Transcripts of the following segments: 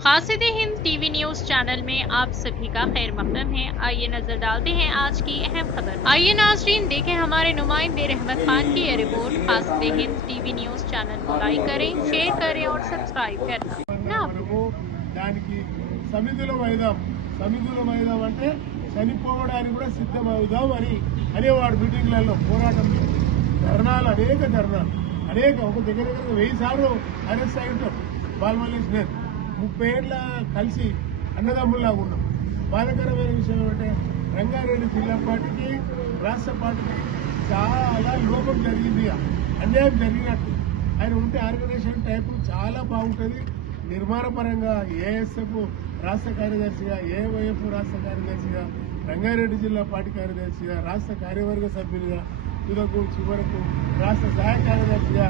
Khasid Hind TV news channel में आप सभी का खैर मकदम है आइए नजर डालते हैं आज की अहम खबर आइए नाजरीन देखें हमारे नुमाइंदे रहमत खान की ये report Khasid Hind TV news channel को लाइक करें शेयर करें और सब्सक्राइब करना ना మనము దానికి సమిధిలో మైదాం సమిధిలో మైదాం అంటే చనిపోవడానికి కూడా సిద్ధమవుదాం అని అనేవాడు మీటింగ్లలో పోరాటం ధర్నాలు అనేక ధర్నాలు అనేక ఒక దగ్గర దగ్గర వెయ్యి సార్లు అరెస్ట్ అయి ఉంటాం బాల్మల్లేష్ నేను ముప్పై ఏళ్ళ కలిసి అన్నదమ్ముల్లాగా ఉన్నాం. బాధకరమైన విషయం ఏమంటే రంగారెడ్డి జిల్లా పార్టీకి రాష్ట్ర పార్టీకి చాలా లోపం జరిగింది. అన్యాయం జరిగినట్టు. ఆయన ఉంటే ఆర్గనైజేషన్ టైప్ చాలా బాగుంటుంది. నిర్మాణపరంగా ఏఎస్ఎఫ్ రాష్ట్ర కార్యదర్శిగా ఏవైఎఫ్ రాష్ట్ర కార్యదర్శిగా రంగారెడ్డి జిల్లా పార్టీ కార్యదర్శిగా రాష్ట్ర కార్యవర్గ సభ్యులుగా తుదకు చివరకు రాష్ట్ర సహాయ కార్యదర్శిగా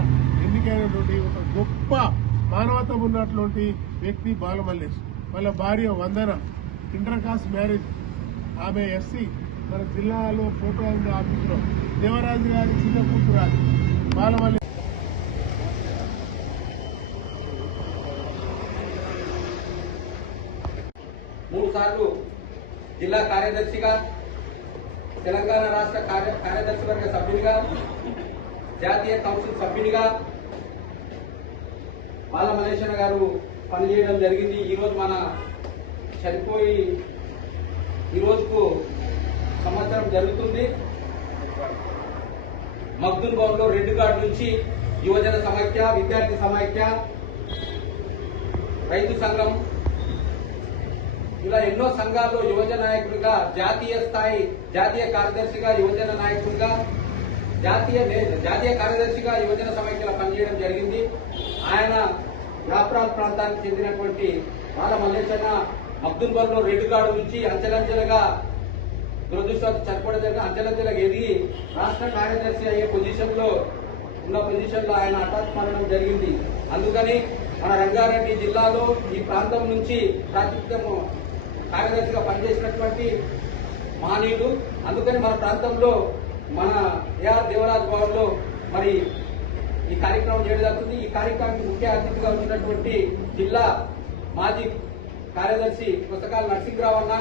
ఎన్నికైనటువంటి ఒక గొప్ప మానవత్వం ఉన్నటువంటి వ్యక్తి బాలమల్లేష్. వాళ్ళ భార్య వందన. Inter caste marriage. ఆమె ఎస్సీ. మన జిల్లాలో ఫోటో ఉంది ఆఫీసులో. దేవరాజు గారి చిన్న కూతురు అది బాలమల్లి మూడు సార్లు జిల్లా కార్యదర్శిగా తెలంగాణ రాష్ట్ర కార్య కార్యదర్శి వర్గ సభ్యునిగా జాతీయ కౌన్సిల్ సభ్యునిగా బాల మలేశ్వర గారు పనిచేయడం జరిగింది. ఈరోజు మన చనిపోయి ఈ రోజుకు సంవత్సరం జరుగుతుంది. మగ్దుల్ భవన్లో రెడ్ కార్డు నుంచి యువజన సమైక్య విద్యార్థి సమైక్య రైతు సంఘం ఇలా ఎన్నో సంఘాల్లో యువజన నాయకుడిగా జాతీయ స్థాయి జాతీయ కార్యదర్శిగా యువజన నాయకుడిగా జాతీయ జాతీయ కార్యదర్శిగా యువజన సమైక్యలో పనిచేయడం జరిగింది. ఆయన యాప్రాల్ ప్రాంతానికి చెందినటువంటి బాల మల్లేశన్న మగ్దుల్బర్లో రెడ్ కార్డు నుంచి అంచెలంచెలుగా దురదృష్టాలు చనిపోవడం జరిగిన అంచెలంచెలుగా ఎదిగి రాష్ట్ర కార్యదర్శి అయ్యే పొజిషన్లో ఉన్న పొజిషన్లో ఆయన హఠాత్ మారడం జరిగింది. అందుకని మన రంగారెడ్డి జిల్లాలో ఈ ప్రాంతం నుంచి ప్రాతినిధ్యము కార్యదర్శిగా పనిచేసినటువంటి మానీయుడు. అందుకని మన ప్రాంతంలో మన ఏఆర్ దేవరాజ్ భవన్ మరి ఈ కార్యక్రమం చేయడం జరుగుతుంది. ఈ కార్యక్రమానికి ముఖ్య అతిథిగా వచ్చినటువంటి జిల్లా మాజీ కార్యదర్శి పుస్తకాల నరసింహరావు అన్న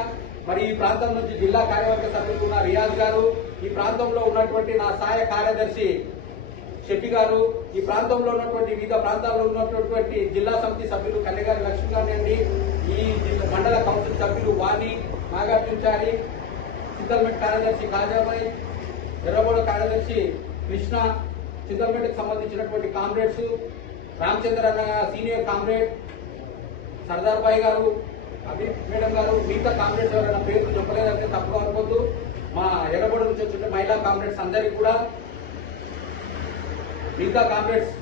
మరి ఈ ప్రాంతం నుంచి జిల్లా కార్యవర్గ సభ్యులు ఉన్న రియాజ్ గారు ఈ ప్రాంతంలో ఉన్నటువంటి నా సహాయ కార్యదర్శి శెట్టి గారు ఈ ప్రాంతంలో ఉన్నటువంటి వివిధ ప్రాంతాల్లో ఉన్నటువంటి జిల్లా సమితి సభ్యులు కన్నెగారి లక్ష్మి గారిని ఈ జిల్లా మండల కౌన్సిల్ సభ్యులు వాణి నాగార్జునచారి చింతల్మెట్ కార్యదర్శి కాజాబాయ్ ఎర్రగోడ కార్యదర్శి కృష్ణ చింతల్మెట్కి సంబంధించినటువంటి కామ్రేడ్స్ రామచంద్ర అన్న సీనియర్ కామ్రేడ్ సర్దార్బాయ్ గారు అభి మేడం గారు మిగతా కామ్రేడ్స్ ఎవరైనా పేర్లు చెప్పలేదంటే తప్పుగా అనుకోద్దు మా ఎర్రగోడ నుంచి వచ్చిన మహిళా కామ్రేడ్స్ అందరికీ కూడా మిగతా కామ్రేడ్స్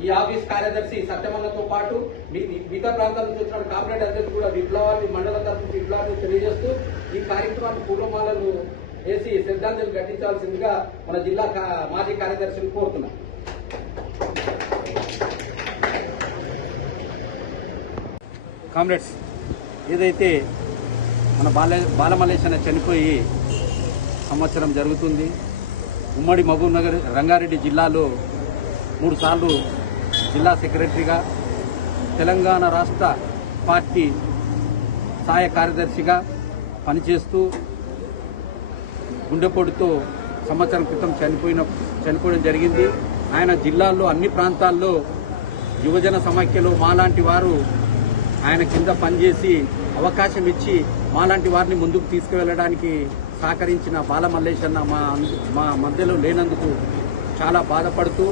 ఈ ఆఫీస్ కార్యదర్శి సత్యమన్నతో పాటు మీ- మిగతా ప్రాంతాల నుంచి వచ్చిన కామ్రేడ్ అందరికీ కూడా విప్లవాన్ని మండల తరఫు విప్లవాన్ని తెలియజేస్తూ ఈ కార్యక్రమాన్ని పూర్వమాలను వేసి శ్రద్ధాంజలి ఘటించాల్సిందిగా మన జిల్లా కా- మాజీ కార్యదర్శిని కోరుతున్నాం. కామ్రేడ్స్ ఏదైతే మన బాల బాలమల్లేశన చనిపోయి సంవత్సరం జరుగుతుంది ఉమ్మడి మహబూబ్నగర్ రంగారెడ్డి జిల్లాలో మూడు సార్లు జిల్లా సెక్రటరీగా తెలంగాణ రాష్ట్ర పార్టీ సహాయ కార్యదర్శిగా పనిచేస్తూ గుండెపోటుతో సంవత్సరం క్రితం చనిపోయిన చనిపోవడం జరిగింది. ఆయన జిల్లాల్లో అన్ని ప్రాంతాల్లో యువజన సమాఖ్యలో మాలాంటి వారు ఆయన కింద పనిచేసి అవకాశం ఇచ్చి మాలాంటి వారిని ముందుకు తీసుకువెళ్ళడానికి సహకరించిన బాలమల్లేశన్న మా మా మధ్యలో లేనందుకు చాలా బాధపడుతూ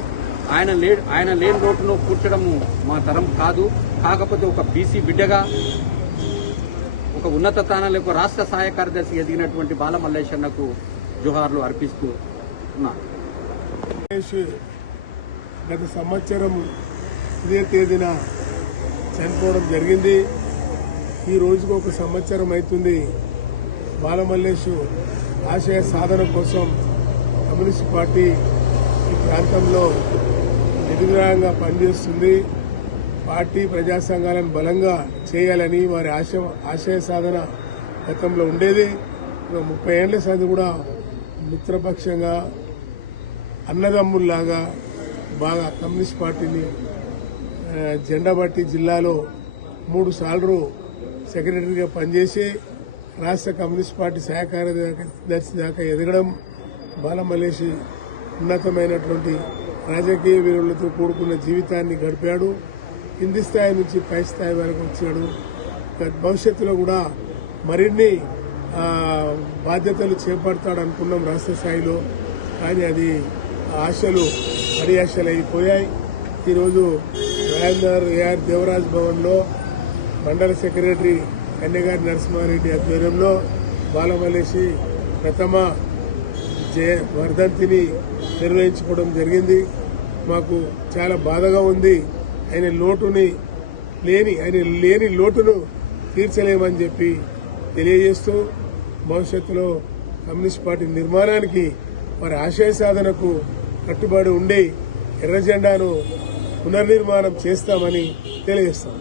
ఆయన లే ఆయన లేని రోడ్డులో కూర్చడము మా తరం కాదు. కాకపోతే ఒక బీసీ బిడ్డగా ఒక ఉన్నత స్థానంలో ఒక రాష్ట్ర సహాయ కార్యదర్శి ఎదిగినటువంటి బాల మల్లేశన్నకు జోహార్లు అర్పిస్తూ ఉన్నారు గత సంవత్సరం ఇదే తేదీన చనిపోవడం జరిగింది. ఈ రోజుకు ఒక సంవత్సరం అవుతుంది. బాలమల్లేశు ఆశయ సాధన కోసం కమ్యూనిస్ట్ పార్టీ ఈ ప్రాంతంలో నిరుగ్రహంగా పనిచేస్తుంది. పార్టీ ప్రజా సంఘాలను బలంగా చేయాలని వారి ఆశ ఆశయ సాధన గతంలో ఉండేది. ఒక ముప్పై ఏళ్ళ సంది కూడా మిత్రపక్షంగా అన్నదమ్ముల్లాగా బాగా కమ్యూనిస్ట్ పార్టీని ఆ, జెండా బట్టి జిల్లాలో మూడు సార్లు సెక్రటరీగా పనిచేసి రాష్ట్ర కమ్యూనిస్ట్ పార్టీ సహకార కార్యదర్శి దాకా ఎదగడం బాలమలేషి ఉన్నతమైనటువంటి రాజకీయ వీరులతో కూడుకున్న జీవితాన్ని గడిపాడు. కింది స్థాయి నుంచి పై స్థాయి వరకు వచ్చాడు. భవిష్యత్తులో కూడా మరిన్ని బాధ్యతలు చేపడతాడు అనుకున్నాం రాష్ట్ర స్థాయిలో. కానీ అది ఆశలు అడి ఆశలు అయిపోయాయి. ఈరోజు రాజేందర్ ఏఆర్ దేవరాజ్ భవన్లో మండల సెక్రటరీ కన్యగారి నరసింహారెడ్డి ఆధ్వర్యంలో బాలమల్లేసి ప్రథమ జయ వర్ధంతిని నిర్వహించుకోవడం జరిగింది. మాకు చాలా బాధగా ఉంది. ఆయన లోటుని లేని ఆయన లేని లోటును తీర్చలేమని చెప్పి తెలియజేస్తూ భవిష్యత్తులో కమ్యూనిస్ట్ పార్టీ నిర్మాణానికి వారి ఆశయ సాధనకు కట్టుబడి ఉండి ఎర్ర జెండాను పునర్నిర్మాణం చేస్తామని తెలియజేస్తాం.